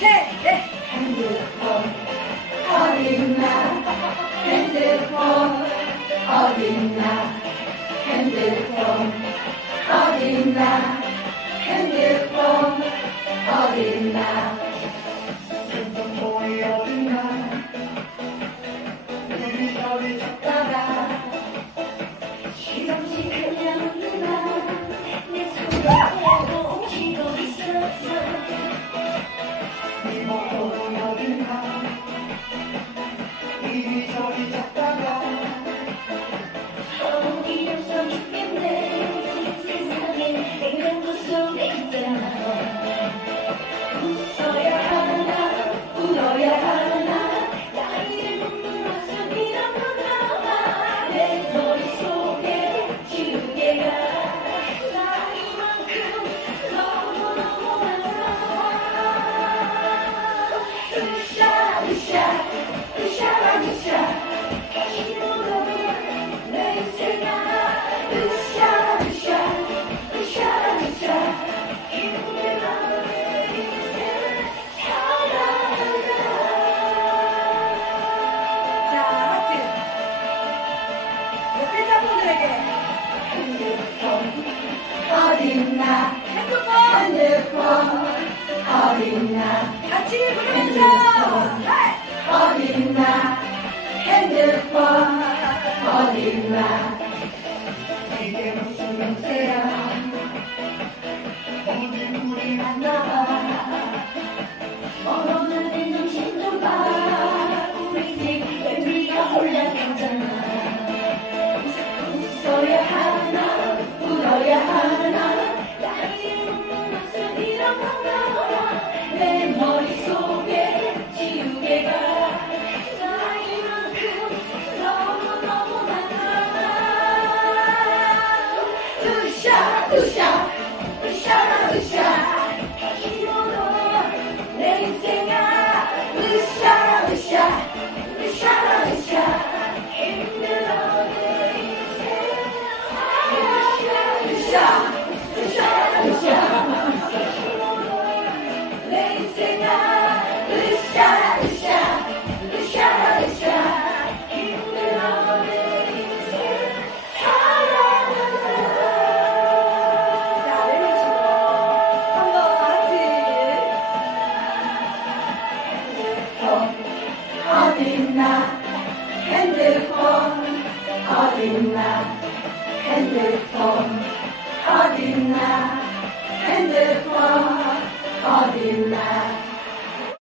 네, 네. 핸드폰 어딨나 핸드폰 어딨나? 핸드폰 어딨나? 핸드폰 어딨나? 어딨나 핸드폰 핸드폰 어린나 같이 부르면서. 네. 어린나 핸드폰. 어린나 내게 웃음을 세요 오늘 우리 만나 Yeah. Adinna, Henderson, Adinna.